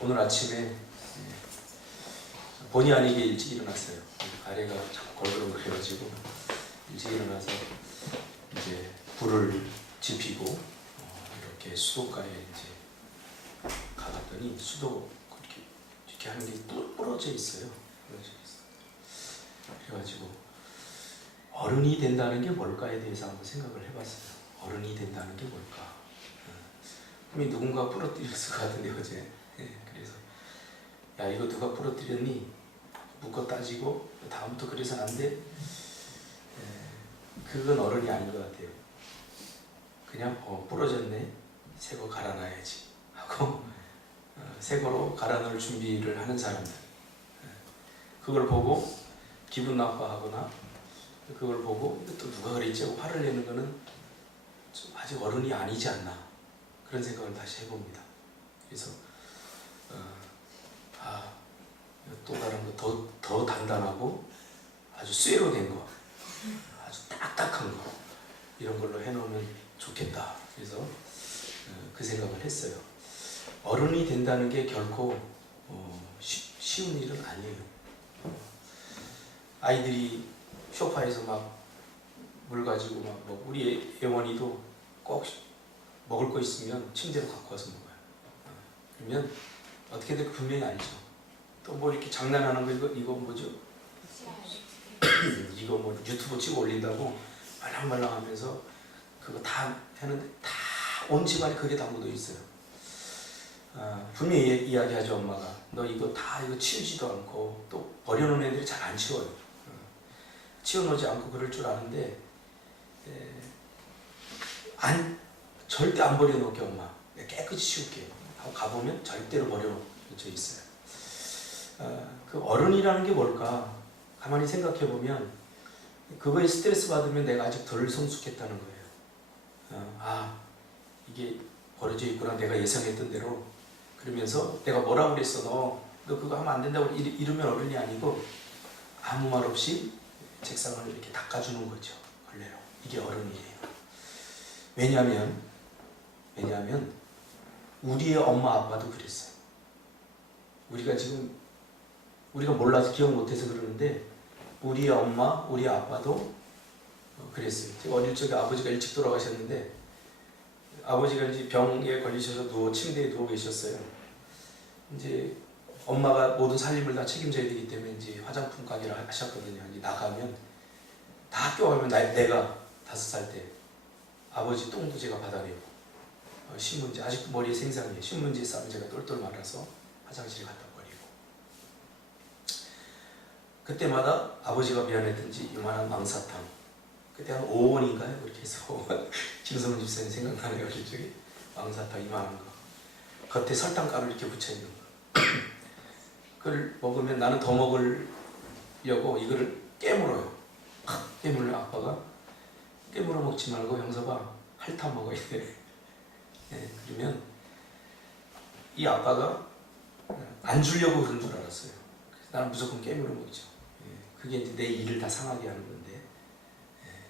오늘 아침에 본의 아니게 일찍 일어났어요. 아래가 자꾸 걸그렁거려가지고 일찍 일어나서 이제 불을 지피고 이렇게 수도가에 이제 가봤더니 수도 이렇게 하는 게 부러져 있어요. 부러져 있어. 그래가지고 어른이 된다는 게 뭘까에 대해서 한번 생각을 해봤어요. 어른이 된다는 게 뭘까? 분명히 누군가 부러뜨렸을 것 같은데 어제. 그래서 야, 이거 누가 부러뜨렸니? 묻고 따지고 다음부터 그래서는 안 돼? 그건 어른이 아닌 것 같아요. 그냥 부러졌네, 새 거 갈아놔야지 하고 새 거로 갈아놓을 준비를 하는 사람들, 그걸 보고 기분 나빠하거나 그걸 보고 또 누가 그랬지 하고 화를 내는 거는 좀 아직 어른이 아니지 않나, 그런 생각을 다시 해봅니다. 그래서 또 다른 거 더 단단하고 아주 쇠로 된 거, 아주 딱딱한 거, 이런 걸로 해놓으면 좋겠다. 그래서 그 생각을 했어요. 어른이 된다는 게 결코 쉬운 일은 아니에요. 아이들이 소파에서 막 물 가지고 막 우리 애원이도 꼭 먹을 거 있으면 침대로 갖고 와서 먹어요. 그러면 어떻게 될까 분명히 알죠. 또 뭐 이렇게 장난하는 거, 이거 뭐죠? 이거 뭐 유튜브 찍어 올린다고 말랑말랑하면서 그거 다 하는데 다 온 집안에 그게 다 묻어 있어요. 분명히 이야기하죠. 엄마가 너 이거 다 이거 치우지도 않고, 또 버려놓은 애들이 잘 안 치워요. 치워놓지 않고 그럴 줄 아는데 절대 안 버려놓게 엄마, 내가 깨끗이 치울게 하고 가보면 절대로 버려놓져 있어요. 그 어른이라는 게 뭘까? 가만히 생각해보면 그거에 스트레스 받으면 내가 아직 덜 성숙했다는 거예요. 이게 버려져 있구나, 내가 예상했던 대로. 그러면서 내가 뭐라고 그랬어, 너 그거 하면 안 된다고 이러면 어른이 아니고 아무 말 없이 책상을 이렇게 닦아주는 거죠. 걸레로. 이게 어른이에요. 왜냐하면 우리의 엄마 아빠도 그랬어요. 우리가 몰라서 기억 못해서 그러는데 우리의 엄마, 우리 아빠도 그랬어요. 제가 어릴 적에 아버지가 일찍 돌아가셨는데 아버지가 이제 병에 걸리셔서 침대에 누워 계셨어요. 이제 엄마가 모든 살림을 다 책임져야 되기 때문에 이제 화장품 가게를 하셨거든요. 이제 나가면 다 학교 가면 내가 5살 때 아버지 똥도 제가 받아내고 신문지, 아직도 머리에 생생해요. 신문지에 싸면 제가 똘똘 말아서 화장실에 갖다 버리고, 그때마다 아버지가 미안했든지 이만한 망사탕, 그때 한 5원인가요? 그렇게 해서 김성훈 집사님 생각나네요. 어릴 적에 망사탕 이만한 거, 겉에 설탕가루 이렇게 붙여있는 거, 그걸 먹으면 나는 더 먹으려고 이거를 깨물어요. 깨물면 아빠가 깨물어 먹지 말고 형서봐, 핥아 먹어야 돼. 그러면 이 아빠가 안 주려고 그런 줄 알았어요. 그래서 나는 무조건 깨물어 먹죠. 그게 이제 내 일을 다 상하게 하는 건데,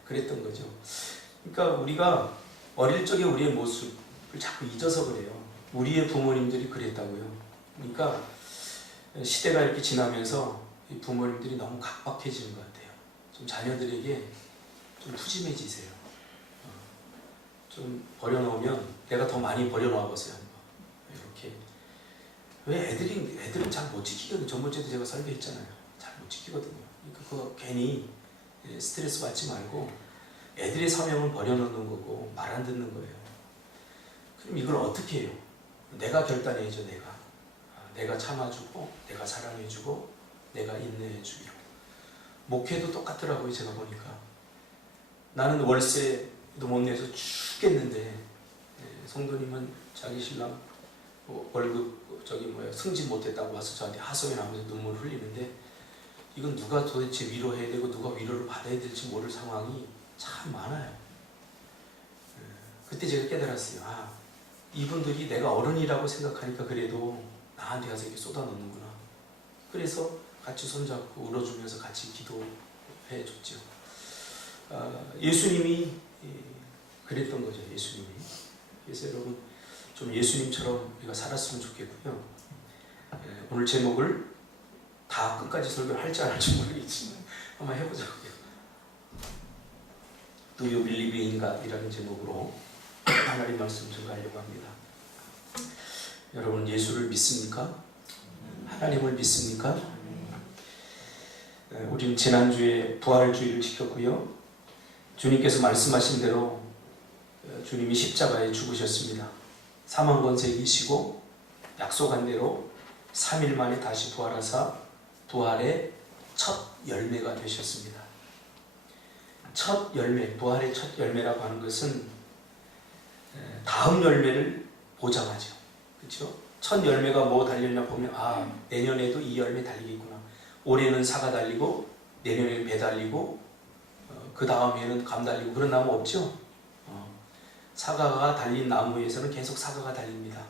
그랬던 거죠. 그러니까 우리가 어릴 적에 우리의 모습을 자꾸 잊어서 그래요. 우리의 부모님들이 그랬다고요. 그러니까 시대가 이렇게 지나면서 이 부모님들이 너무 각박해지는 것 같아요. 좀 자녀들에게 좀 푸짐해지세요. 좀 버려놓으면, 내가 더 많이 버려놓아 보세요. 이렇게. 왜 애들은 잘 못 지키거든요. 전번주에도 제가 설교했잖아요. 잘 못 지키거든요. 그러니까 그거 괜히 스트레스 받지 말고 애들의 사명을 버려놓는 거고 말 안 듣는 거예요. 그럼 이걸 어떻게 해요? 내가 결단해야죠. 내가 참아주고, 내가 사랑해주고, 내가 인내해주기로. 목회도 똑같더라고요. 제가 보니까 나는 월세도 못 내서 죽겠는데 성도님은 자기 신랑 월급 승진 못했다고 와서 저한테 하소연하면서 눈물 흘리는데, 이건 누가 도대체 위로해야 되고 누가 위로를 받아야 될지 모를 상황이 참 많아요. 그때 제가 깨달았어요. 이분들이 내가 어른이라고 생각하니까 그래도 나한테 가서 이렇게 쏟아놓는구나. 그래서 같이 손잡고 울어주면서 같이 기도해 줬죠. 예수님이 그랬던 거죠. 예수님이. 그래서 여러분 좀 예수님처럼 우리가 살았으면 좋겠고요. 오늘 제목을 다 끝까지 설교를 할지 안 할지 모르겠지만 한번 해보자고요. Do you believe in God? 이라는 제목으로 하나님 말씀 전가하려고 합니다. 여러분 예수를 믿습니까? 하나님을 믿습니까? 우리는 지난주에 부활주의를 지켰고요. 주님께서 말씀하신 대로 주님이 십자가에 죽으셨습니다. 사망 권세 이기시고 약속한 대로 3일 만에 다시 부활하사 부활의 첫 열매가 되셨습니다. 첫 열매, 부활의 첫 열매라고 하는 것은 다음 열매를 보장하죠. 그렇죠? 첫 열매가 뭐 달렸냐 보면 내년에도 이 열매 달리겠구나. 올해는 사가 달리고 내년에는 배 달리고 그 다음에는 감 달리고 그런 나무 없죠? 사과가 달린 나무에서는 계속 사과가 달립니다.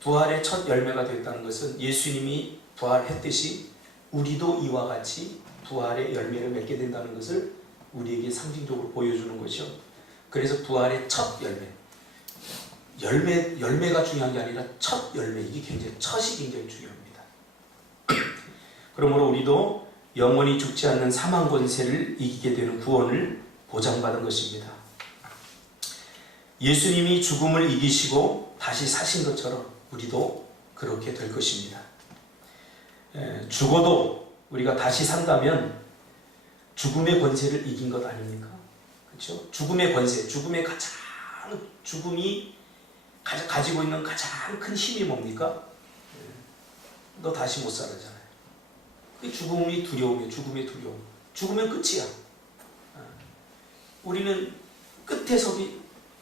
부활의 첫 열매가 됐다는 것은 예수님이 부활했듯이 우리도 이와 같이 부활의 열매를 맺게 된다는 것을 우리에게 상징적으로 보여주는 것이죠. 그래서 부활의 첫 열매가 중요한 게 아니라 첫 열매, 이게 첫이 굉장히 중요합니다. 그러므로 우리도 영원히 죽지 않는 사망 권세를 이기게 되는 구원을 보장받은 것입니다. 예수님이 죽음을 이기시고 다시 사신 것처럼 우리도 그렇게 될 것입니다. 죽어도 우리가 다시 산다면 죽음의 권세를 이긴 것 아닙니까? 그렇죠? 죽음의 권세, 죽음이 가지고 있는 가장 큰 힘이 뭡니까? 너 다시 못 살아잖아요. 죽음이 두려움이에요. 죽음의 두려움. 죽으면 끝이야. 우리는 끝에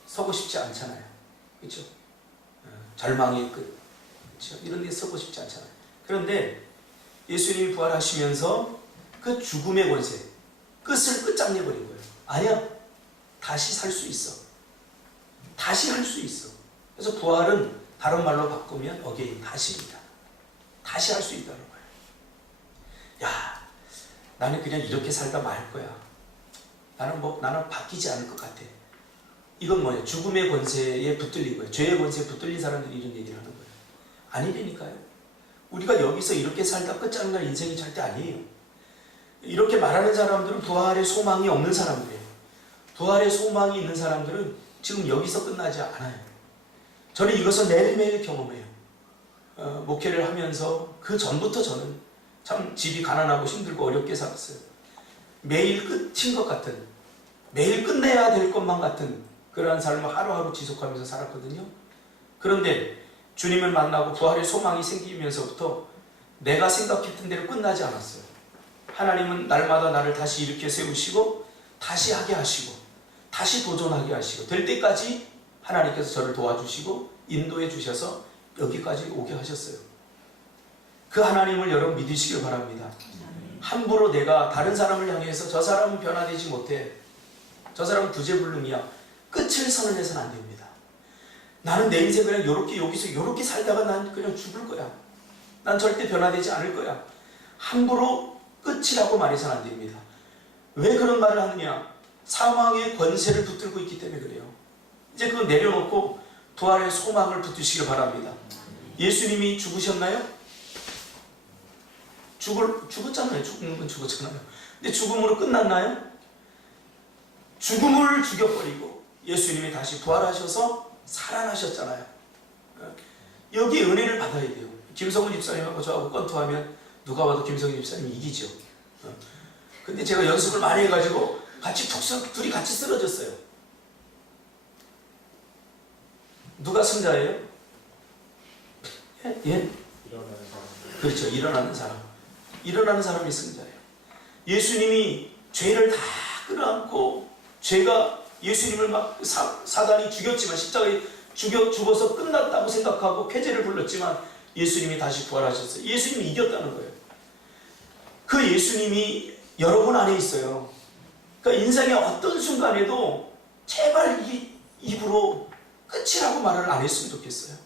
서고 싶지 않잖아요. 그렇죠? 절망의 끝. 그렇죠? 이런 데 서고 싶지 않잖아요. 그런데 예수님이 부활하시면서 그 죽음의 권세, 끝을 끝장내버린 거예요. 아니야. 다시 살 수 있어. 다시 할 수 있어. 그래서 부활은 다른 말로 바꾸면 어게인, 다시입니다. 다시 할 수 있다는 거예요. 야, 나는 그냥 이렇게 살다 말 거야. 나는 바뀌지 않을 것 같아. 이건 뭐예요? 죽음의 권세에 붙들린 거예요. 죄의 권세에 붙들린 사람들이 이런 얘기를 하는 거예요. 아니라니까요. 우리가 여기서 이렇게 살다 끝장날 인생이 절대 아니에요. 이렇게 말하는 사람들은 부활의 소망이 없는 사람들이에요. 부활의 소망이 있는 사람들은 지금 여기서 끝나지 않아요. 저는 이것을 매일매일 경험해요. 목회를 하면서 그 전부터 저는 참 집이 가난하고 힘들고 어렵게 살았어요. 매일 끝인 것 같은, 매일 끝내야 될 것만 같은 그러한 삶을 하루하루 지속하면서 살았거든요. 그런데 주님을 만나고 부활의 소망이 생기면서부터 내가 생각했던 대로 끝나지 않았어요. 하나님은 날마다 나를 다시 일으켜 세우시고 다시 하게 하시고 다시 도전하게 하시고 될 때까지 하나님께서 저를 도와주시고 인도해 주셔서 여기까지 오게 하셨어요. 그 하나님을 여러분 믿으시길 바랍니다. 함부로 내가 다른 사람을 향해서 저 사람은 변화되지 못해, 저 사람은 구제불능이야, 끝을 선언해서는 안 됩니다. 나는 내 인생 그냥 여기서 이렇게 살다가 난 그냥 죽을 거야. 난 절대 변화되지 않을 거야. 함부로 끝이라고 말해서는 안 됩니다. 왜 그런 말을 하느냐? 사망의 권세를 붙들고 있기 때문에 그래요. 이제 그거 내려놓고 부활의 소망을 붙드시길 바랍니다. 예수님이 죽으셨나요? 죽었잖아요. 죽는 건 죽었잖아요. 근데 죽음으로 끝났나요? 죽음을 죽여버리고 예수님이 다시 부활하셔서 살아나셨잖아요. 여기 은혜를 받아야 돼요. 김성훈 집사님하고 저하고 권투하면 누가 봐도 김성훈 집사님이 이기죠. 근데 제가 연습을 많이 해가지고 둘이 같이 쓰러졌어요. 누가 승자예요? 예? 그렇죠. 일어나는 사람. 일어나는 사람이 승자예요. 예수님이 죄를 다 끌어안고 죄가 예수님을 막 사단이 죽였지만 십자가에 죽어서 끝났다고 생각하고 쾌재를 불렀지만 예수님이 다시 부활하셨어요. 예수님이 이겼다는 거예요. 그 예수님이 여러분 안에 있어요. 그러니까 인생의 어떤 순간에도 제발 이 입으로 끝이라고 말을 안 했으면 좋겠어요.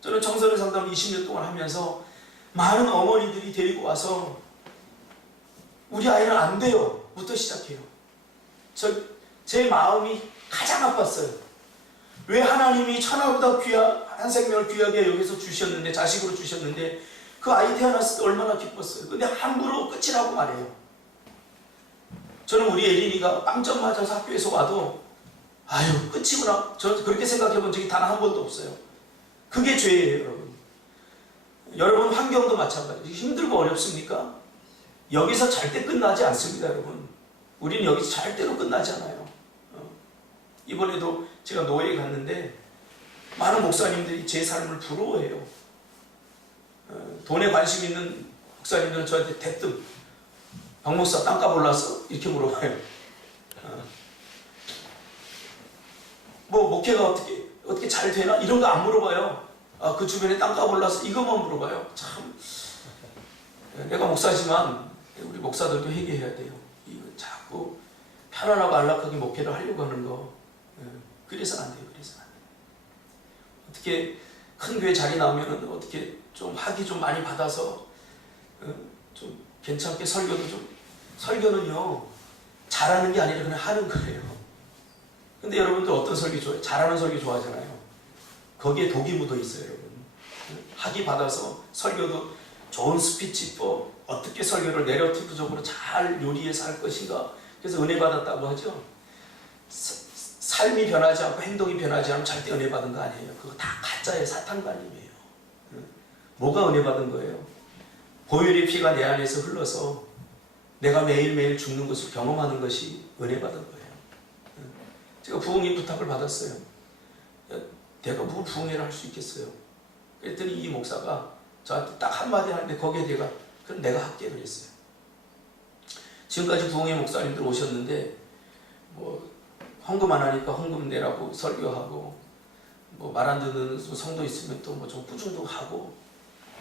저는 청소년 상담을 20년 동안 하면서 많은 어머니들이 데리고 와서 우리 아이는 안 돼요 부터 시작해요. 제 마음이 가장 아팠어요. 왜 하나님이 천하보다 한 생명을 귀하게 여기서 주셨는데, 자식으로 주셨는데 그 아이 태어났을 때 얼마나 기뻤어요. 근데 함부로 끝이라고 말해요. 저는 우리 예린이가 빵점 맞아서 학교에서 와도 아유 끝이구나, 저 그렇게 생각해 본 적이 단 한 번도 없어요. 그게 죄예요, 여러분. 여러분 환경도 마찬가지. 힘들고 어렵습니까? 여기서 절대 끝나지 않습니다, 여러분. 우리는 여기서 절대로 끝나지 않아요. 이번에도 제가 노예에 갔는데 많은 목사님들이 제 삶을 부러워해요. 돈에 관심 있는 목사님들은 저한테 대뜸 박 목사 땅값 올랐어? 이렇게 물어봐요. 뭐 목회가 어떻게 잘 되나? 이런 거 안 물어봐요. 그 주변에 땅값 올랐어? 이것만 물어봐요. 참, 내가 목사지만 우리 목사들도 회개해야 돼요. 이거 자꾸 편안하고 안락하게 목회를 하려고 하는 거, 그래서는 안 돼요. 그래서는 안 돼요. 어떻게 큰 교회 자리 나오면 어떻게 좀 학위 좀 많이 받아서 좀 괜찮게 설교는요 잘하는 게 아니라 그냥 하는 거예요. 근데 여러분들 어떤 설교 좋아해요? 잘하는 설교 좋아하잖아요. 거기에 독이 묻어 있어요, 여러분. 학위 받아서 설교도 좋은 스피치법, 어떻게 설교를 내러티브적으로 잘 요리해서 할 것인가, 그래서 은혜 받았다고 하죠. 삶이 변하지 않고 행동이 변하지 않으면 절대 은혜 받은 거 아니에요. 그거 다 가짜의 사탄관임이에요. 뭐가 은혜 받은 거예요? 보혈의 피가 내 안에서 흘러서 내가 매일매일 죽는 것을 경험하는 것이 은혜 받은 거예요. 제가 부흥회 부탁을 받았어요. 내가 뭘 부흥회를 할 수 있겠어요? 그랬더니 이 목사가 저한테 딱 한마디 하는데 거기에 그럼 내가 할게 그랬어요. 지금까지 부흥회 목사님들 오셨는데 뭐 헌금 안 하니까 헌금 내라고 설교하고, 뭐 말 안 듣는 성도 있으면 또 뭐 좀 꾸중도 하고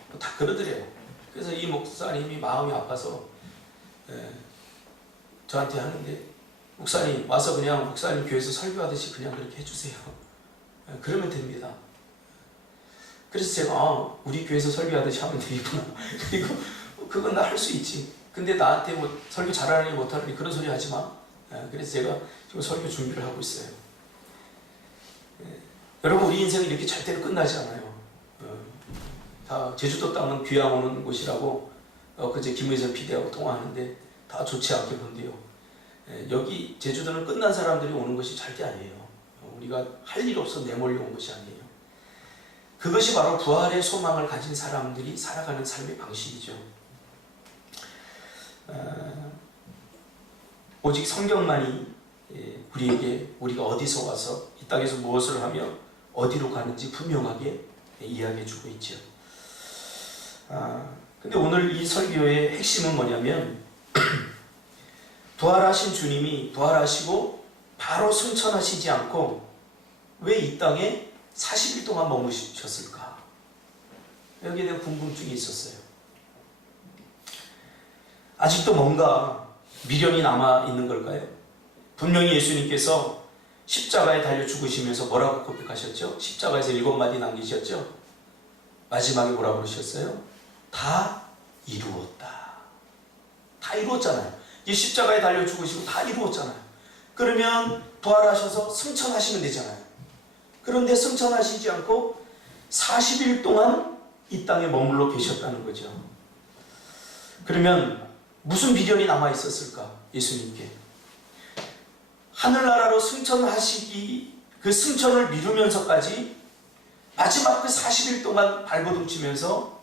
뭐 다 그러더래요. 그래서 이 목사님이 마음이 아파서 저한테 하는데, 목사님 와서 그냥 목사님 교회에서 설교하듯이 그냥 그렇게 해주세요. 그러면 됩니다. 그래서 제가 우리 교회에서 설교하듯이 하면 되겠구나. 그리고 그건 나 할 수 있지. 근데 나한테 뭐 설교 잘하느니 못하느니 그런 소리 하지 마. 그래서 제가 지금 설교 준비를 하고 있어요. 여러분, 우리 인생은 이렇게 절대로 끝나지 않아요. 다 제주도 땅은 귀향 오는 곳이라고 그제 김의선 PD하고 통화하는데 다 좋지 않게 본대요. 여기 제주도는 끝난 사람들이 오는 것이 절대 아니에요. 우리가 할 일 없어 내몰려 온 것이 아니에요. 그것이 바로 부활의 소망을 가진 사람들이 살아가는 삶의 방식이죠. 오직 성경만이 우리에게 우리가 어디서 와서 이 땅에서 무엇을 하며 어디로 가는지 분명하게 이야기해 주고 있죠. 근데 오늘 이 설교의 핵심은 뭐냐면 부활하신 주님이 부활하시고 바로 승천하시지 않고 왜 이 땅에 40일 동안 머무셨을까? 여기에 대한 궁금증이 있었어요. 아직도 뭔가 미련이 남아있는 걸까요? 분명히 예수님께서 십자가에 달려 죽으시면서 뭐라고 고백하셨죠? 십자가에서 7마디 남기셨죠? 마지막에 뭐라고 그러셨어요? 다 이루었다. 다 이루었잖아요. 이 십자가에 달려 죽으시고 다 이루었잖아요. 그러면 부활하셔서 승천하시면 되잖아요. 그런데 승천하시지 않고 40일 동안 이 땅에 머물러 계셨다는 거죠. 그러면 무슨 비전이 남아 있었을까? 예수님께 하늘나라로 승천하시기, 그 승천을 미루면서까지 마지막 그 40일 동안 발버둥 치면서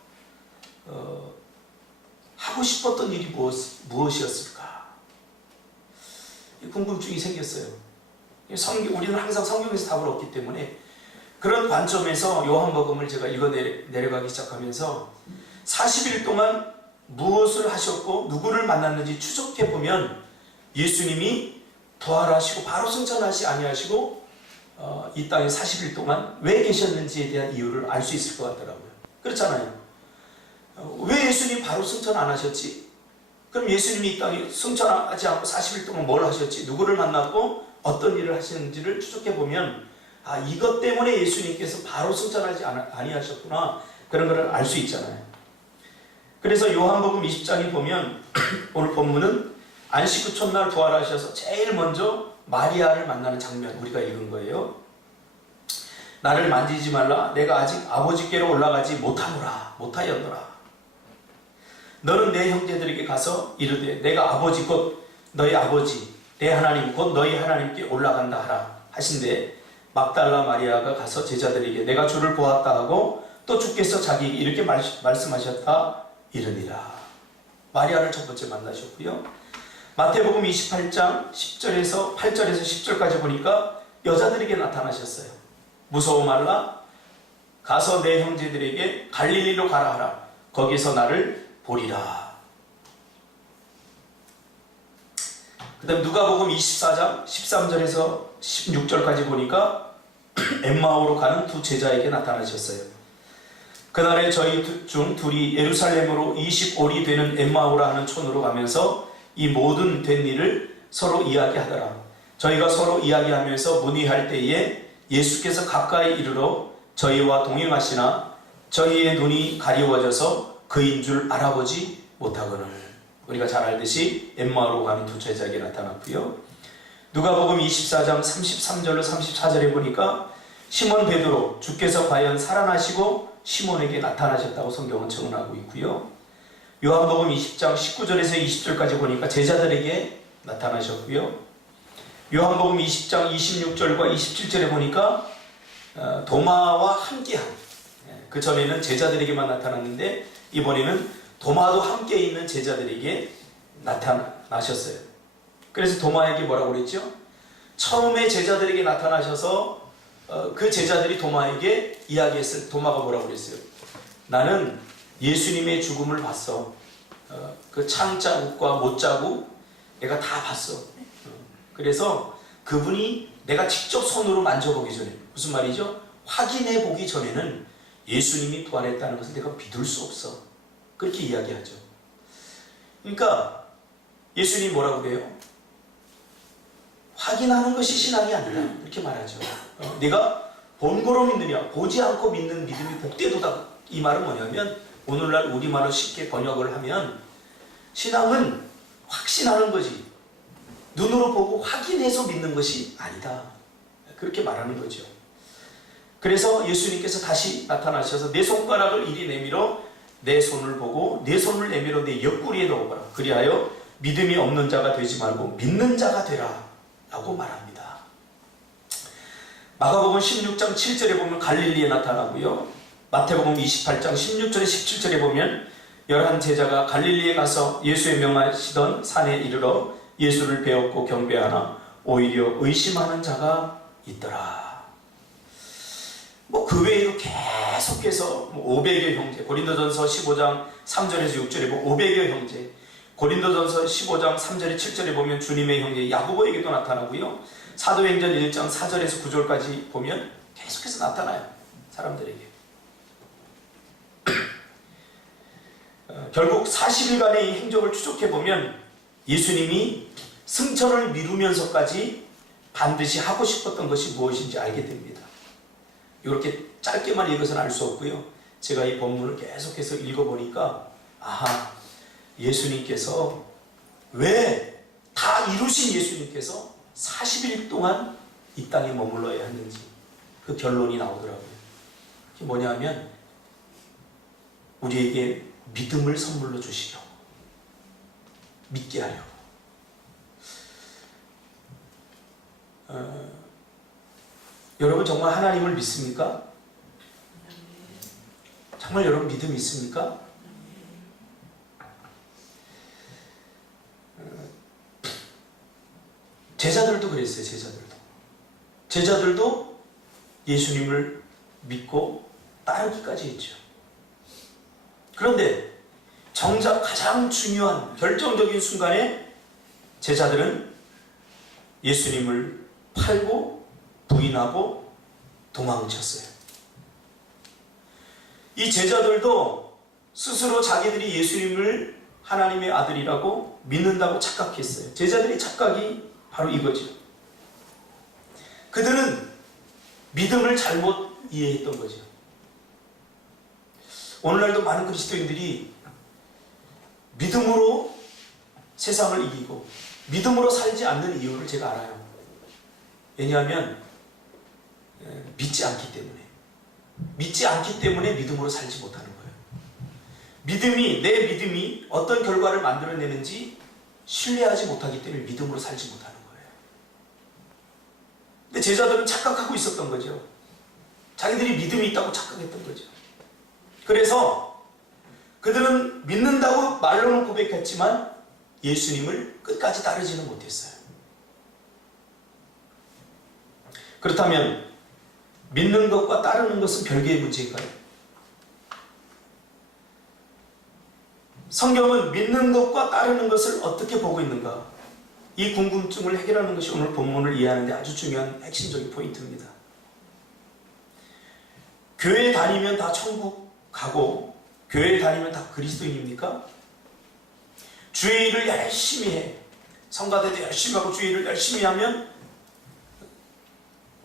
하고 싶었던 일이 무엇이었을까? 궁금증이 생겼어요. 우리는 항상 성경에서 답을 얻기 때문에 그런 관점에서 요한복음을 제가 읽어 내려가기 시작하면서 40일 동안 무엇을 하셨고 누구를 만났는지 추적해보면 예수님이 부활하시고 바로 승천하시 아니하시고 이 땅에 40일 동안 왜 계셨는지에 대한 이유를 알 수 있을 것 같더라고요. 그렇잖아요. 왜 예수님 바로 승천 안 하셨지? 그럼 예수님이 이 땅에 승천하지 않고 40일 동안 뭘 하셨지? 누구를 만났고 어떤 일을 하시는지를 추적해보면 이것 때문에 예수님께서 바로 승천하지 아니하셨구나, 그런 걸 알 수 있잖아요. 그래서 요한복음 20장에 보면 오늘 본문은 안식 후 첫날 부활하셔서 제일 먼저 마리아를 만나는 장면 우리가 읽은 거예요. 나를 만지지 말라. 내가 아직 아버지께로 올라가지 못하였노라. 너는 내 형제들에게 가서 이르되 내가 아버지 곧 너희 아버지 내 하나님 곧 너희 하나님께 올라간다 하라 하신대 막달라 마리아가 가서 제자들에게 내가 주를 보았다 하고 또 주께서 자기에게 이렇게 말씀하셨다 이르니라. 마리아를 첫 번째 만나셨고요. 마태복음 28장 8절에서 10절까지 보니까 여자들에게 나타나셨어요. 무서워 말라. 가서 내 형제들에게 갈릴리로 가라 하라. 거기서 나를 보리라. 그 다음 누가복음 24장 13절에서 16절까지 보니까 엠마오로 가는 두 제자에게 나타나셨어요. 그날에 저희 중 둘이 예루살렘으로 20올이 되는 엠마오라 하는 촌으로 가면서 이 모든 된 일을 서로 이야기하더라. 저희가 서로 이야기하면서 문의할 때에 예수께서 가까이 이르러 저희와 동행하시나 저희의 눈이 가리워져서 그인 줄 알아보지 못하거늘. 우리가 잘 알듯이 엠마오로 가는 두 제자에게 나타났고요. 누가복음 24장 33절로 34절에 보니까 시몬 베드로 주께서 과연 살아나시고 시몬에게 나타나셨다고 성경은 증언하고 있고요. 요한복음 20장 19절에서 20절까지 보니까 제자들에게 나타나셨고요. 요한복음 20장 26절과 27절에 보니까 도마와 함께한, 그 전에는 제자들에게만 나타났는데 이번에는 도마도 함께 있는 제자들에게 나타나셨어요. 그래서 도마에게 뭐라고 그랬죠? 처음에 제자들에게 나타나셔서 그 제자들이 도마에게 이야기했을 때 도마가 뭐라고 그랬어요? 나는 예수님의 죽음을 봤어. 그 창자국과 못자국 내가 다 봤어. 그래서 그분이 내가 직접 손으로 만져보기 전에, 무슨 말이죠? 확인해 보기 전에는 예수님이 부활했다는 것을 내가 믿을 수 없어. 그렇게 이야기하죠. 그러니까 예수님이 뭐라고 그래요? 확인하는 것이 신앙이 아니라 이렇게 말하죠. 네가 본고로 믿느냐 보지 않고 믿는 믿음이 복되도다. 이 말은 뭐냐면 오늘날 우리말로 쉽게 번역을 하면 신앙은 확신하는 거지 눈으로 보고 확인해서 믿는 것이 아니다. 그렇게 말하는 거죠. 그래서 예수님께서 다시 나타나셔서 내 손가락을 이리 내밀어 내 손을 보고 내 손을 내밀어 내 옆구리에 넣어보라. 그리하여 믿음이 없는 자가 되지 말고 믿는 자가 되라 라고 말합니다. 마가복음 16장 7절에 보면 갈릴리에 나타나고요. 마태복음 28장 16절에 17절에 보면 11제자가 갈릴리에 가서 예수의 명하시던 산에 이르러 예수를 배웠고 경배하나 오히려 의심하는 자가 있더라. 그 외에도 계속해서 500여 형제, 고린도전서 15장 3절에서 6절에 보면 500여 형제, 고린도전서 15장 3절에 7절에 보면 주님의 형제 야고보에게도 나타나고요. 사도행전 1장 4절에서 9절까지 보면 계속해서 나타나요. 사람들에게. 결국 40일간의 행적을 추적해보면 예수님이 승천을 미루면서까지 반드시 하고 싶었던 것이 무엇인지 알게 됩니다. 이렇게 짧게만 읽어서는 알 수 없고요. 제가 이 본문을 계속해서 읽어보니까 아하, 예수님께서 왜 다 이루신 예수님께서 40일 동안 이 땅에 머물러야 했는지 그 결론이 나오더라고요. 그게 뭐냐면 우리에게 믿음을 선물로 주시려고, 믿게 하려고. 여러분 정말 하나님을 믿습니까? 정말 여러분 믿음이 있습니까? 제자들도 그랬어요. 제자들도 예수님을 믿고 따르기까지 했죠. 그런데 정작 가장 중요한 결정적인 순간에 제자들은 예수님을 팔고 부인하고 도망쳤어요. 이 제자들도 스스로 자기들이 예수님을 하나님의 아들이라고 믿는다고 착각했어요. 제자들의 착각이 바로 이거죠. 그들은 믿음을 잘못 이해했던 거죠. 오늘날도 많은 그리스도인들이 믿음으로 세상을 이기고 믿음으로 살지 않는 이유를 제가 알아요. 왜냐하면 믿지 않기 때문에 믿음으로 살지 못하는 거예요. 내 믿음이 어떤 결과를 만들어내는지 신뢰하지 못하기 때문에 믿음으로 살지 못하는 거예요. 근데 제자들은 착각하고 있었던 거죠. 자기들이 믿음이 있다고 착각했던 거죠. 그래서 그들은 믿는다고 말로는 고백했지만 예수님을 끝까지 따르지는 못했어요. 그렇다면 믿는 것과 따르는 것은 별개의 문제인가요? 성경은 믿는 것과 따르는 것을 어떻게 보고 있는가? 이 궁금증을 해결하는 것이 오늘 본문을 이해하는 데 아주 중요한 핵심적인 포인트입니다. 교회 다니면 다 천국 가고 교회 다니면 다 그리스도인입니까? 주의 일을 열심히 해. 성가대도 열심히 하고 주의 일을 열심히 하면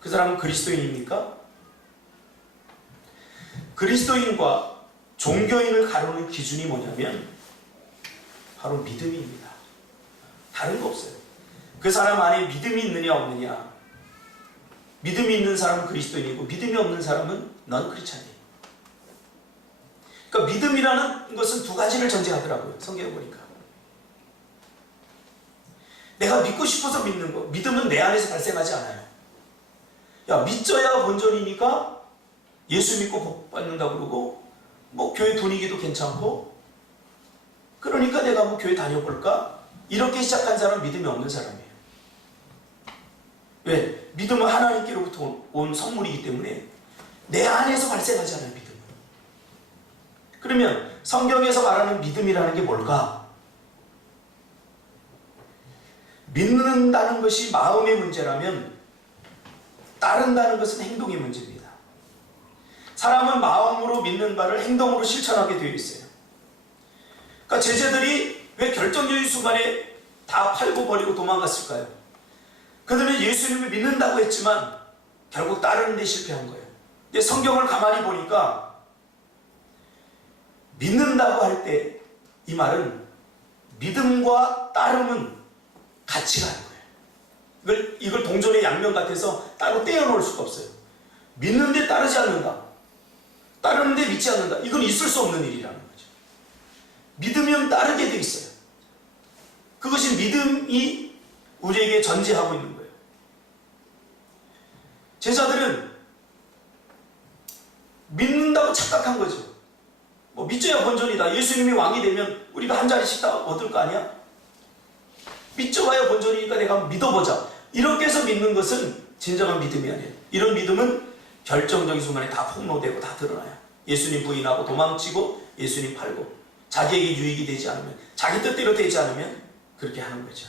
그 사람은 그리스도인입니까? 그리스도인과 종교인을 가르는 기준이 뭐냐면 바로 믿음입니다. 다른 거 없어요. 그 사람 안에 믿음이 있느냐 없느냐. 믿음이 있는 사람은 그리스도인이고 믿음이 없는 사람은 넌 크리스찬이에요. 그러니까 믿음이라는 것은 두 가지를 전제하더라고요. 성경에 보니까. 내가 믿고 싶어서 믿는 거. 믿음은 내 안에서 발생하지 않아요. 야, 믿져야 본전이니까 예수 믿고 복 받는다고 그러고 뭐 교회 분위기도 괜찮고 그러니까 내가 뭐 교회 다녀볼까? 이렇게 시작한 사람은 믿음이 없는 사람이에요. 왜? 믿음은 하나님께로부터 온 선물이기 때문에 내 안에서 발생하잖아요. 믿음은. 그러면 성경에서 말하는 믿음이라는 게 뭘까? 믿는다는 것이 마음의 문제라면 따른다는 것은 행동의 문제입니다. 사람은 마음으로 믿는 바를 행동으로 실천하게 되어 있어요. 그러니까 제자들이 왜 결정적인 순간에 다 팔고 버리고 도망갔을까요? 그들은 예수님을 믿는다고 했지만 결국 따르는 데 실패한 거예요. 근데 성경을 가만히 보니까 믿는다고 할 때 이 말은 믿음과 따름은 같이 가는 거예요. 이걸 동전의 양면 같아서 따로 떼어놓을 수가 없어요. 믿는데 따르지 않는다. 따르는데 믿지 않는다. 이건 있을 수 없는 일이라는 거죠. 믿으면 따르게 돼 있어요. 그것이 믿음이 우리에게 전제하고 있는 거예요. 제자들은 믿는다고 착각한 거죠. 뭐 믿져야 본전이다. 예수님이 왕이 되면 우리가 한 자리씩 다 얻을 거 아니야? 믿져봐야 본전이니까 내가 한번 믿어보자. 이렇게 해서 믿는 것은 진정한 믿음이 아니에요. 이런 믿음은 결정적인 순간에 다 폭로되고 다 드러나요. 예수님 부인하고 도망치고 예수님 팔고 자기에게 유익이 되지 않으면 자기 뜻대로 되지 않으면 그렇게 하는 거죠.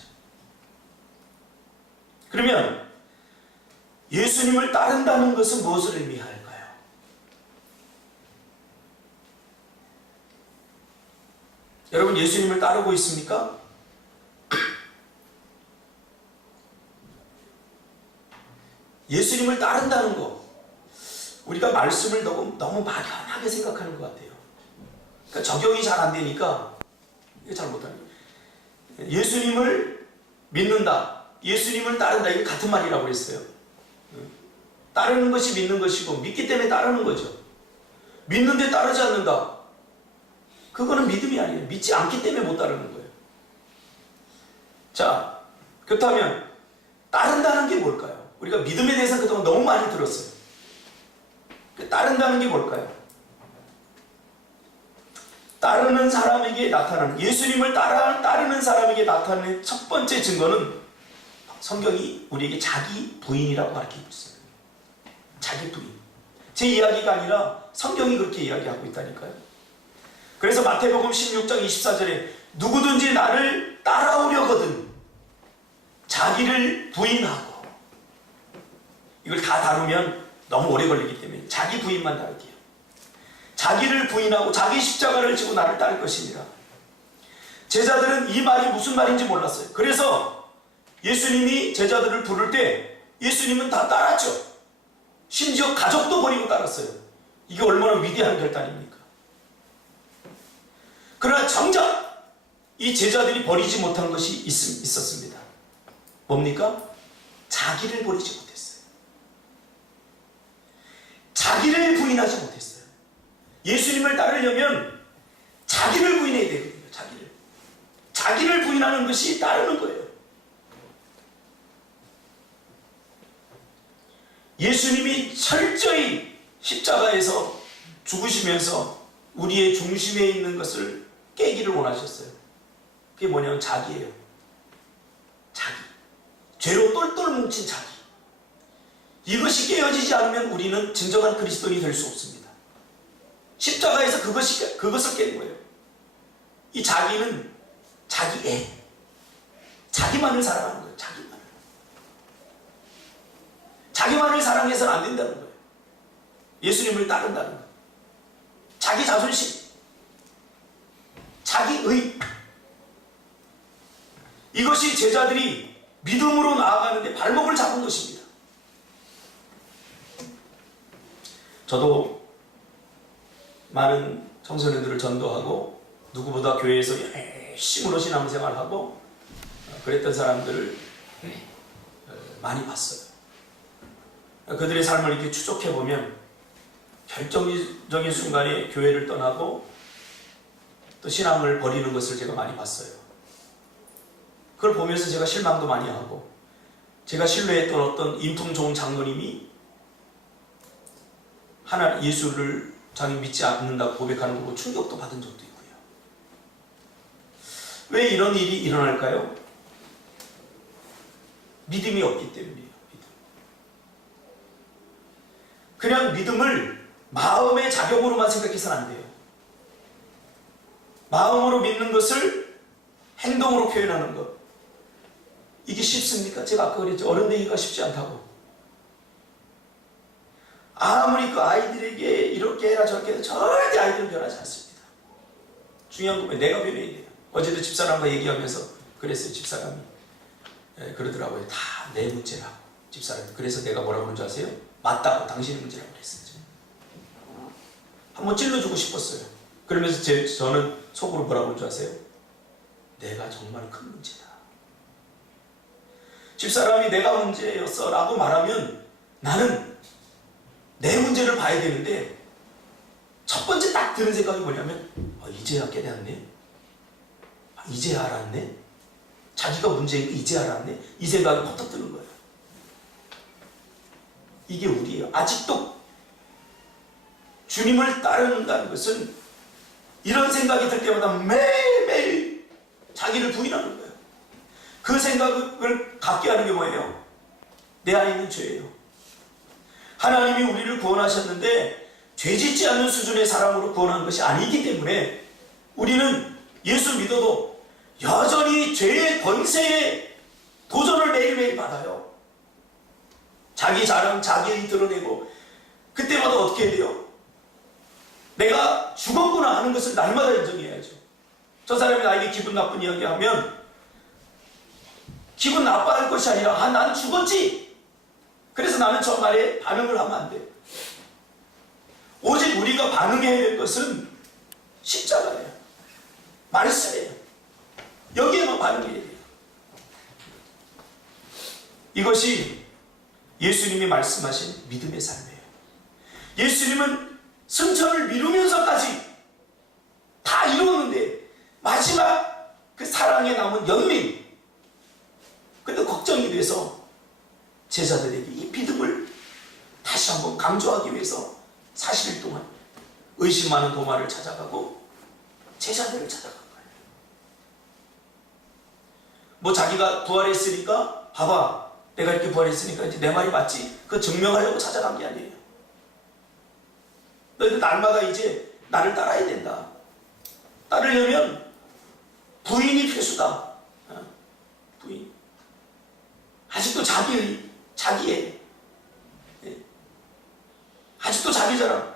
그러면 예수님을 따른다는 것은 무엇을 의미할까요? 여러분 예수님을 따르고 있습니까? 예수님을 따른다는 거 우리가 말씀을 너무 막연하게 생각하는 것 같아요. 그러니까 적용이 잘 안 되니까 이게 잘 못하는 거예요. 예수님을 믿는다, 예수님을 따른다, 이게 같은 말이라고 그랬어요. 따르는 것이 믿는 것이고 믿기 때문에 따르는 거죠. 믿는데 따르지 않는다, 그거는 믿음이 아니에요. 믿지 않기 때문에 못 따르는 거예요. 자, 그렇다면 따른다는 게 뭘까요? 우리가 믿음에 대해서 그동안 너무 많이 들었어요. 따른다는 게 뭘까요? 따르는 사람에게 나타나는, 예수님을 따르는 사람에게 나타나는 첫 번째 증거는 성경이 우리에게 자기 부인이라고 가르치고 있어요. 자기 부인. 제 이야기가 아니라 성경이 그렇게 이야기하고 있다니까요. 그래서 마태복음 16장 24절에 누구든지 나를 따라오려거든 자기를 부인하고, 이걸 다 다루면 너무 오래 걸리기 때문에 자기 부인만 다룰게요. 자기를 부인하고 자기 십자가를 지고 나를 따를 것이니라. 제자들은 이 말이 무슨 말인지 몰랐어요. 그래서 예수님이 제자들을 부를 때 예수님은 다 따랐죠. 심지어 가족도 버리고 따랐어요. 이게 얼마나 위대한 결단입니까? 그러나 정작 이 제자들이 버리지 못한 것이 있었습니다. 뭡니까? 자기를 버리지 못했어요. 자기를 부인하지 못했어요. 예수님을 따르려면 자기를 부인해야 되거든요. 자기를 부인하는 것이 따르는 거예요. 예수님이 철저히 십자가에서 죽으시면서 우리의 중심에 있는 것을 깨기를 원하셨어요. 그게 뭐냐면 자기예요. 자기. 죄로 똘똘 뭉친 자기. 이것이 깨어지지 않으면 우리는 진정한 그리스도인이 될 수 없습니다. 십자가에서 그것을 깬 거예요. 이 자기는 자기 애. 자기만을 사랑하는 거예요. 자기만을 사랑해서는 안 된다는 거예요. 예수님을 따른다는 거예요. 자기 자존심, 자기의. 이것이 제자들이 믿음으로 나아가는데 발목을 잡은 것입니다. 저도 많은 청소년들을 전도하고 누구보다 교회에서 열심으로 신앙생활하고 그랬던 사람들을 많이 봤어요. 그들의 삶을 이렇게 추적해보면 결정적인 순간에 교회를 떠나고 또 신앙을 버리는 것을 제가 많이 봤어요. 그걸 보면서 제가 실망도 많이 하고, 제가 신뢰했던 어떤 인품 좋은 장로님이 하나님 예수를 자기 믿지 않는다고 고백하는 거 보고 충격도 받은 적도 있고요. 왜 이런 일이 일어날까요? 믿음이 없기 때문이에요. 그냥 믿음을 마음의 자격으로만 생각해서는 안 돼요. 마음으로 믿는 것을 행동으로 표현하는 것. 이게 쉽습니까? 제가 아까 그랬죠. 어른 되기가 쉽지 않다고. 아무리 그 아이들에게 이렇게 해라 저렇게 해라 절대 아이들은 변하지 않습니다. 중요한 건 내가 변해야 돼요. 어제도 집사람과 얘기하면서 그랬어요. 집사람이 그러더라고요. 다 내 문제라고. 집사람이. 그래서 내가 뭐라고 그런 줄 아세요? 맞다고. 당신의 문제라고 그랬어요. 한번 찔러주고 싶었어요. 그러면서 저는 속으로 뭐라고 그런 줄 아세요? 내가 정말 큰 문제다. 집사람이 내가 문제였어 라고 말하면 나는 내 문제를 봐야 되는데, 첫 번째 딱 드는 생각이 뭐냐면 이제야 깨닫네? 이제야 알았네? 자기가 문제인 거 이제 알았네? 이 생각이 퍼뜩 드는 거예요. 이게 우리예요. 아직도 주님을 따른다는 것은 이런 생각이 들 때마다 매일매일 자기를 부인하는 거예요. 그 생각을 갖게 하는 게 뭐예요? 내 안에 있는 죄예요. 하나님이 우리를 구원하셨는데 죄짓지 않는 수준의 사람으로 구원한 것이 아니기 때문에 우리는 예수 믿어도 여전히 죄의 권세에 도전을 매일매일 받아요. 자기 자랑, 자기의 드러내고, 그때마다 어떻게 해야 돼요? 내가 죽었구나 하는 것을 날마다 인정해야죠. 저 사람이 나에게 기분 나쁜 이야기 하면 기분 나빠할 것이 아니라 난 죽었지. 그래서 나는 저 말에 반응을 하면 안 돼. 오직 우리가 반응해야 될 것은 십자가예요. 말씀이에요. 여기에만 반응해야 돼요. 이것이 예수님이 말씀하신 믿음의 삶이에요. 예수님은 승천을 미루면서까지 다 이루었는데 마지막 그 사랑에 남은 연민, 근데 걱정이 돼서 제자들에게 이 믿음을 다시 한번 강조하기 위해서 40일 동안 의심 많은 도마를 찾아가고 제자들을 찾아간 거예요. 뭐 자기가 부활했으니까 봐봐, 내가 이렇게 부활했으니까 이제 내 말이 맞지? 그거 증명하려고 찾아간 게 아니에요. 너희들 날마다 이제 나를 따라야 된다. 따르려면 부인이 필수다. 부인. 아직도 자기의 아직도 자기 자랑.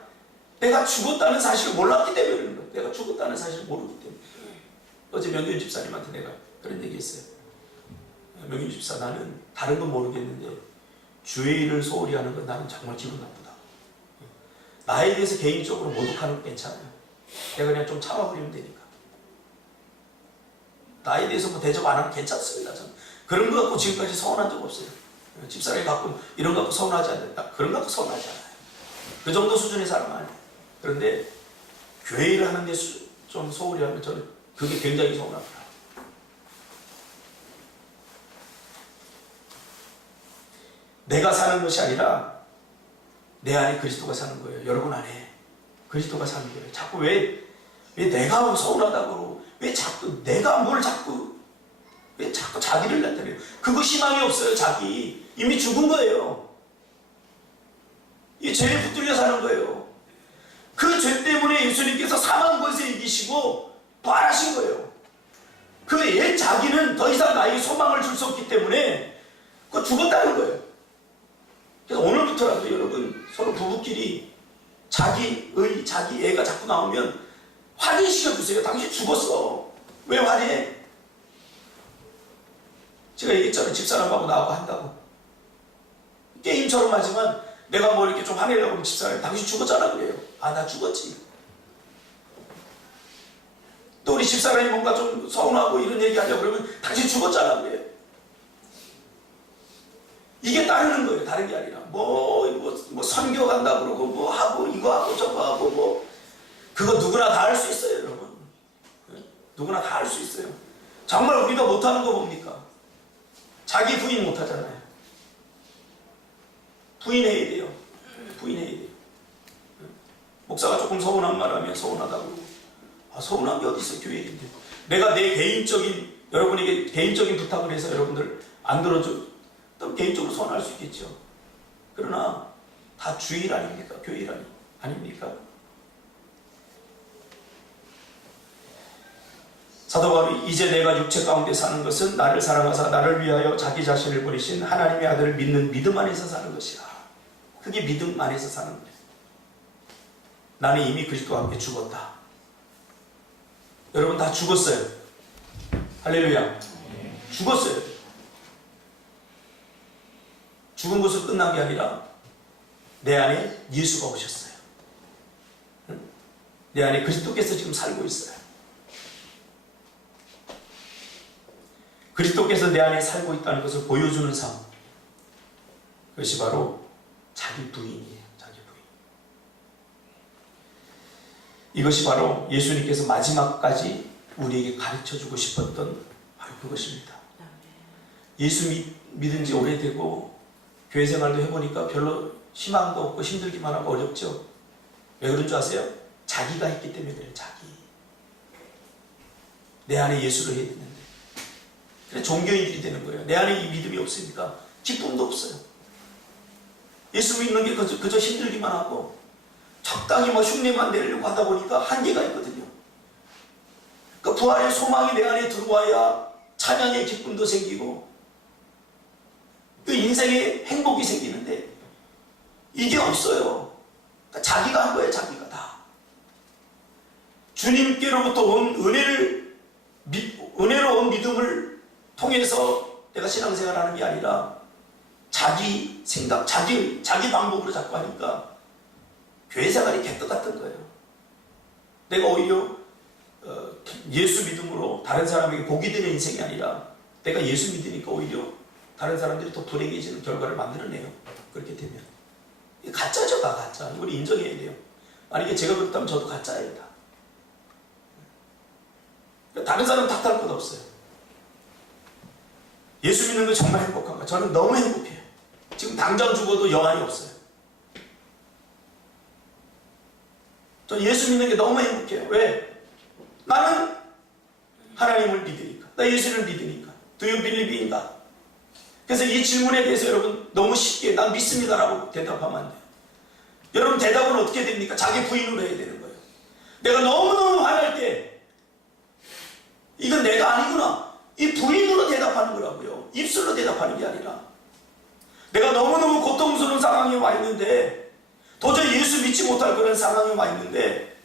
내가 죽었다는 사실을 몰랐기 때문에 그런 거예요. 내가 죽었다는 사실을 모르기 때문에. 어제 명윤 집사님한테 내가 그런 얘기 했어요. 명윤 집사, 나는 다른 건 모르겠는데 주의 일을 소홀히 하는 건 나는 정말 기분 나쁘다. 나에 대해서 개인적으로 모독하는 건 괜찮아요. 내가 그냥 좀 참아버리면 되니까. 나에 대해서 뭐 대접 안 하면 괜찮습니다. 저는 그런 거 갖고 지금까지 서운한 적 없어요. 집사람이 갖고 이런 거 갖고 서운하지 않는다. 그런 거 갖고 서운하지 않아요. 그 정도 수준의 사람 아니에요. 그런데 교회 일을 하는데 좀 소홀히 하면 저는 그게 굉장히 서운합니다. 내가 사는 것이 아니라 내 안에 그리스도가 사는 거예요. 여러분 안에 그리스도가 사는 거예요. 자꾸 왜 내가 서운하다고, 왜 자꾸 내가 왜 자꾸 자기를 나타내요. 그거 희망이 없어요. 자기 이미 죽은 거예요. 이 죄에 붙들려 사는 거예요. 그 죄 때문에 예수님께서 사망 권세 이기시고 부활하신 거예요. 그 옛 자기는 더 이상 나에게 소망을 줄 수 없기 때문에 그거 죽었다는 거예요. 그래서 오늘부터라도 여러분 서로 부부끼리 자기 애가 자꾸 나오면 확인시켜 주세요. 당신 죽었어. 왜 화내해? 제가 얘기했잖아요. 집사람하고 나하고 한다고. 게임처럼 하지만 내가 뭐 이렇게 좀 화내려고 하면 집사람이 당신 죽었잖아 그래요. 아, 나 죽었지. 또 우리 집사람이 뭔가 좀 서운하고 이런 얘기 하려고 그러면 당신 죽었잖아 그래요. 이게 따르는 거예요. 다른 게 아니라 뭐 선교 간다 그러고 뭐 하고 이거 하고 저거 하고 뭐 그거 누구나 다 할 수 있어요 여러분. 누구나 다 할 수 있어요. 정말 우리가 못하는 거 뭡니까? 자기 부인 못하잖아요. 부인해야 돼요. 부인해야 돼요. 목사가 조금 서운한 말 하면 서운하다고. 아, 서운한 게 어디 있어 교회인데. 내가 내 여러분에게 개인적인 부탁을 해서 여러분들 안 들어줘. 또 개인적으로 서운할 수 있겠죠. 그러나 다 주일 아닙니까? 교회 일 아닙니까? 사도 바울이 이제 내가 육체 가운데 사는 것은 나를 사랑하사 나를 위하여 자기 자신을 버리신 하나님의 아들을 믿는 믿음 안에서 사는 것이라. 그게 믿음 안에서 사는 거예요. 나는 이미 그리스도와 함께 죽었다. 여러분 다 죽었어요. 할렐루야. 죽었어요. 죽은 것으로 끝난 게 아니라 내 안에 예수가 오셨어요. 내 안에 그리스도께서 지금 살고 있어요. 그리스도께서 내 안에 살고 있다는 것을 보여주는 삶. 그것이 바로 자기 부인이에요. 자기 부인. 이것이 바로 예수님께서 마지막까지 우리에게 가르쳐주고 싶었던 바로 그것입니다. 예수 믿은 지 오래되고 교회 생활도 해보니까 별로 희망도 없고 힘들기만 하고 어렵죠. 왜 그런 줄 아세요? 자기가 했기 때문에 그래요. 자기. 내 안에 예수를 해야 되는데. 그래 종교인들이 되는 거예요. 내 안에 이 믿음이 없으니까 기쁨도 없어요. 예수 믿는 게 그저 힘들기만 하고 적당히 뭐 흉내만 내려고 하다 보니까 한계가 있거든요. 그 부활의 소망이 내 안에 들어와야 찬양의 기쁨도 생기고 그 인생의 행복이 생기는데 이게 없어요. 그러니까 자기가 한 거예요. 자기가 다. 주님께로부터 온 은혜로 온 믿음을 통해서 내가 신앙생활하는 게 아니라 자기 생각, 자기 방법으로 자꾸 하니까 교회 생활이 개떡 같은 거예요. 내가 오히려 예수 믿음으로 다른 사람에게 복이 되는 인생이 아니라 내가 예수 믿으니까 오히려 다른 사람들이 더 불행해지는 결과를 만들어내요. 그렇게 되면 가짜죠. 다 가짜. 우리 인정해야 돼요. 만약에 제가 그렇다면 저도 가짜예요. 다. 다른 사람 탓할 것 없어요. 예수 믿는 거 정말 행복한가? 저는 너무 행복해요. 지금 당장 죽어도 여한이 없어요. 저 예수 믿는 게 너무 행복해요. 왜? 나는 하나님을 믿으니까. 나 예수를 믿으니까. Do you believe in God? 그래서 이 질문에 대해서 여러분 너무 쉽게 난 믿습니다라고 대답하면 안 돼요. 여러분 대답은 어떻게 됩니까? 자기 부인으로 해야 되는 거예요. 내가 너무너무 화날 때 이건 내가 아니구나. 이 부인으로 대답하는 거라고요. 입술로 대답하는 게 아니라 내가 너무너무 고통스러운 상황에 와 있는데 도저히 예수 믿지 못할 그런 상황에 와 있는데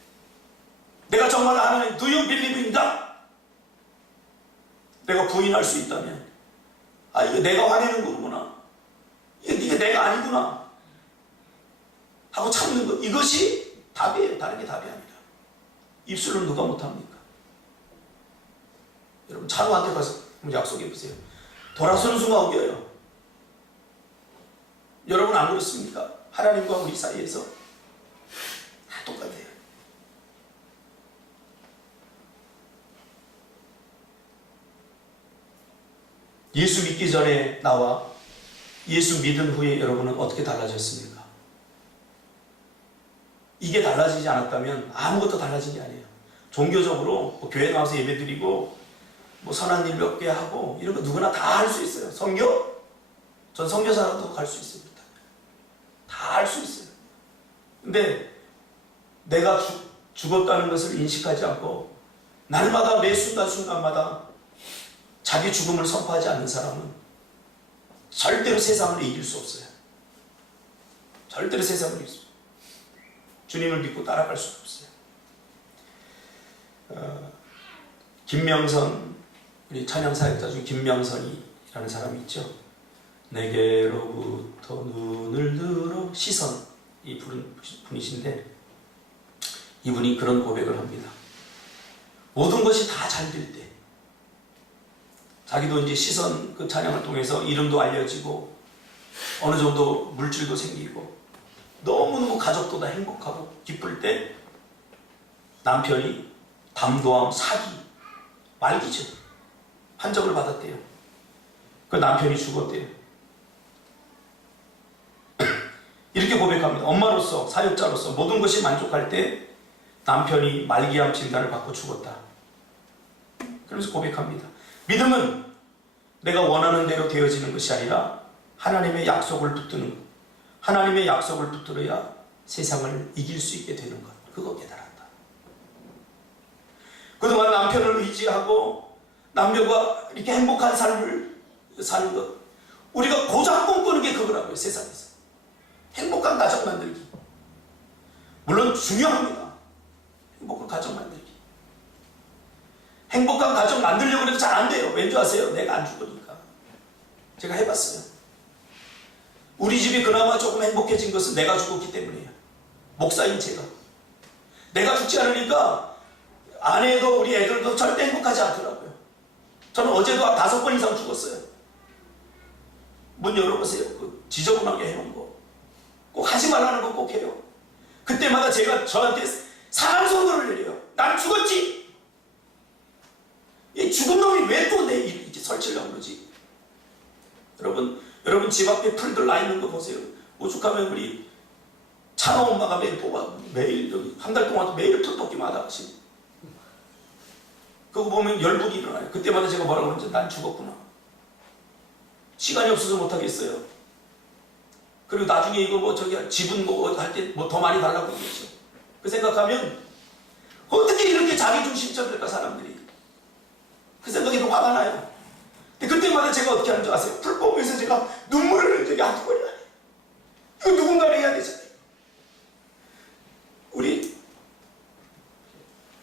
내가 정말 하나님 Do you believe in God? 내가 부인할 수 있다면 아 이거 내가 화내는 거구나. 이게 내가 아니구나 하고 참는 것. 이것이 답이에요. 다른 게 답이 아니라. 입술로 누가 못합니까? 여러분 찬우한테 가서 약속해 보세요. 돌아서는 순간 우겨요. 여러분 안 그렇습니까? 하나님과 우리 사이에서 똑같아요. 예수 믿기 전에 나와 예수 믿은 후에 여러분은 어떻게 달라졌습니까? 이게 달라지지 않았다면 아무것도 달라진 게 아니에요. 종교적으로 뭐 교회 나와서 예배드리고 뭐 선한 일 몇 개 하고 이런 거 누구나 다 할 수 있어요. 선교? 전 선교사라도 갈 수 있습니다. 다 할 수 있어요. 근데 내가 죽었다는 것을 인식하지 않고 날마다 매 순간순간마다 자기 죽음을 선포하지 않는 사람은 절대로 세상을 이길 수 없어요. 절대로 세상을 이길 수 없어요. 주님을 믿고 따라갈 수 없어요. 김명선, 우리 찬양사역자 중 김명선이라는 사람이 있죠. 내게로부터 눈을 들어 시선, 이 분이신데 이분이 그런 고백을 합니다. 모든 것이 다 잘 될 때, 자기도 이제 시선 그 찬양을 통해서 이름도 알려지고 어느 정도 물질도 생기고 너무너무 가족도 다 행복하고 기쁠 때 남편이 담도암, 사기, 말기죠. 판정을 받았대요. 그 남편이 죽었대요. 이렇게 고백합니다. 엄마로서, 사역자로서 모든 것이 만족할 때 남편이 말기암 진단을 받고 죽었다. 그러면서 고백합니다. 믿음은 내가 원하는 대로 되어지는 것이 아니라 하나님의 약속을 붙드는 것. 하나님의 약속을 붙들어야 세상을 이길 수 있게 되는 것. 그거 깨달았다. 그동안 남편을 의지하고 남녀가 이렇게 행복한 삶을 사는 것. 우리가 고작 꿈꾸는 게 그거라고요. 세상에서. 행복한 가정 만들기. 물론 중요합니다. 행복한 가정 만들기. 행복한 가정 만들려고 해도 잘 안 돼요. 왠지 아세요? 내가 안 죽으니까. 제가 해봤어요. 우리 집이 그나마 조금 행복해진 것은 내가 죽었기 때문이에요. 목사인 제가. 내가 죽지 않으니까 아내도 우리 애들도 절대 행복하지 않더라고요. 저는 어제도 5번 이상 죽었어요. 문 열어보세요. 그 지저분하게 해놓은 거. 꼭 하지 말라는 거 꼭 해요. 그때마다 제가 저한테 사랑선고를 내려요. 난 죽었지. 이 죽은 놈이 왜 또 내 이렇게 설치를 한 거지? 여러분 집 앞에 풀들 나 있는 거 보세요. 오죽하면 우리 찬호 엄마가 매일 여기 한 달 동안 매일 풀 뽑기마다 하시고 그거 보면 열불이 일어나요. 그때마다 제가 뭐라고 그러는지 난 죽었구나. 시간이 없어서 못하겠어요. 그리고 나중에 이거 뭐 저기 지분 뭐 할 때 뭐 더 많이 달라고 그러겠죠. 그 생각하면 어떻게 이렇게 자기중심적일까 사람들이. 그 생각이 더 화가 나요. 근데 그때마다 제가 어떻게 하는 줄 아세요? 풀 뽑으면서 제가 눈물을 저기 한두 번이 나요. 이거 누군가 해야 되잖아요. 우리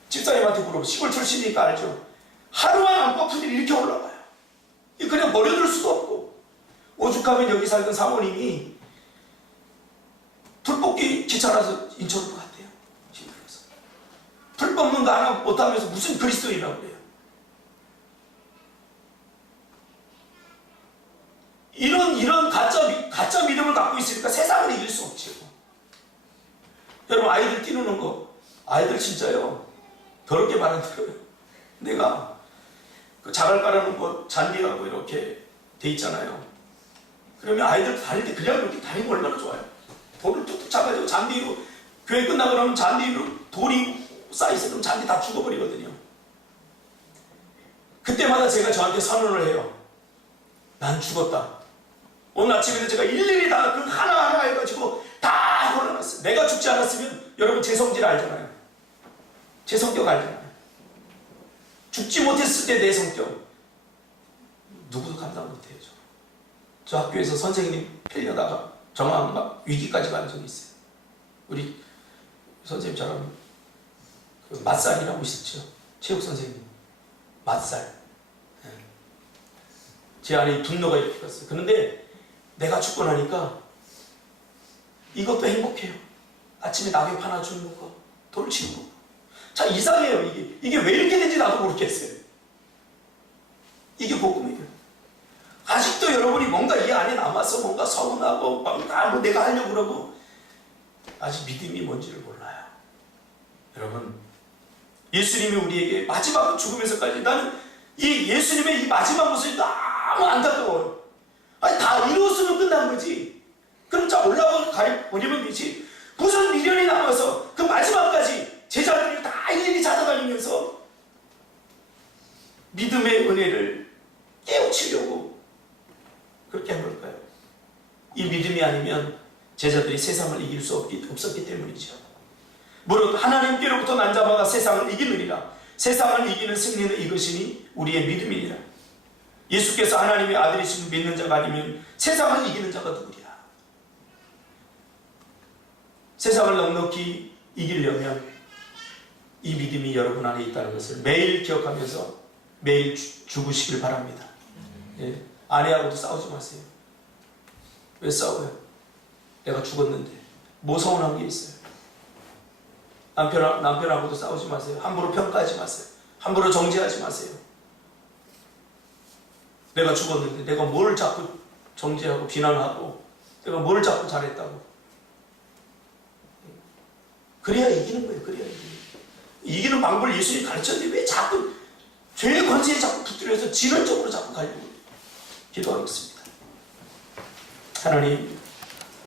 집사님한테 물어보면 시골 출신이니까 알죠. 하루만 안 뽑힐 일이 이렇게 올라가요. 그냥 버려둘 수도 없고. 오죽하면 여기 살던 사모님이 풀 뽑기 귀찮아서 인천으로 갔대요. 힘들어서. 풀 뽑는 거 하나 못하면서 무슨 그리스도인이라고 그래요. 이런 가짜 믿음을 갖고 있으니까 세상을 이길 수 없죠. 여러분 아이들 띄우는 거, 아이들 진짜요. 더럽게 말 안 들어요. 내가 그 자갈 깔아놓은 거 잔디하고 이렇게 돼 있잖아요. 그러면 아이들 다닐 때 그냥 이렇게 다니면 얼마나 좋아요. 돌을 툭툭 잡아가지고 잔디로 교회 끝나고 그러면 잔디로 돌이 쌓여있으면 잔디 다 죽어버리거든요. 그때마다 제가 저한테 선언을 해요. 난 죽었다. 오늘 아침에도 제가 일일이 다 그 하나하나 해가지고 다 골라놨어요. 내가 죽지 않았으면 여러분 제 성질 알잖아요. 제 성격 알잖아요. 죽지 못했을 때 내 성격 누구도 감당 못해요. 저 학교에서 선생님 펠려다가 정말 막 위기까지 간 적이 있어요. 우리 선생님처럼 그 맛살이라고 있었죠. 체육 선생님 맛살. 제 안에 분노가 이렇게 갔어요. 그런데 내가 죽고 나니까 이것도 행복해요. 아침에 낙엽 하나 주는 거, 돌 치는 거. 참 이상해요. 이게 왜 이렇게 된지 나도 모르겠어요. 이게 복음이에요. 아직도 여러분이 뭔가 이 안에 남아서 뭔가 서운하고 뭔가 뭐 내가 하려고 그러고 아직 믿음이 뭔지를 몰라요. 예수님이 우리에게 마지막 죽으면서까지, 나는 이 예수님의 이 마지막 모습이 너무 안타까워요. 아니, 다 이루었으면 끝난 거지. 그럼 자 올라가 버리면 되지. 무슨 미련이 남아서 그 마지막까지 제자들이 다 일일이 찾아다니면서 믿음의 은혜를 깨우치려고 그렇게 한 걸까요? 이 믿음이 아니면 제자들이 세상을 이길 수 없었기 때문이죠. 무릇 하나님께로부터 난 자마다 세상을 이기느니라. 세상을 이기는 승리는 이것이니 우리의 믿음이니라. 예수께서 하나님의 아들이심을 믿는 자가 아니면 세상을 이기는 자가 누구랴. 세상을 넉넉히 이기려면 이 믿음이 여러분 안에 있다는 것을 매일 기억하면서 매일 죽으시길 바랍니다. 예. 아내하고도 싸우지 마세요. 왜 싸워요? 내가 죽었는데 뭐 서운한 게 있어요? 남편하고도 싸우지 마세요. 함부로 평가하지 마세요. 함부로 정죄하지 마세요. 내가 죽었는데 내가 뭘 자꾸 정죄하고 비난하고 내가 뭘 자꾸 잘했다고. 그래야 이기는 거예요. 그래야 이기는 방법을 예수님이 가르쳤는데 왜 자꾸 죄의 권세에 자꾸 붙들려서 진언적으로 자꾸 가려고. 기도하겠습니다. 하나님,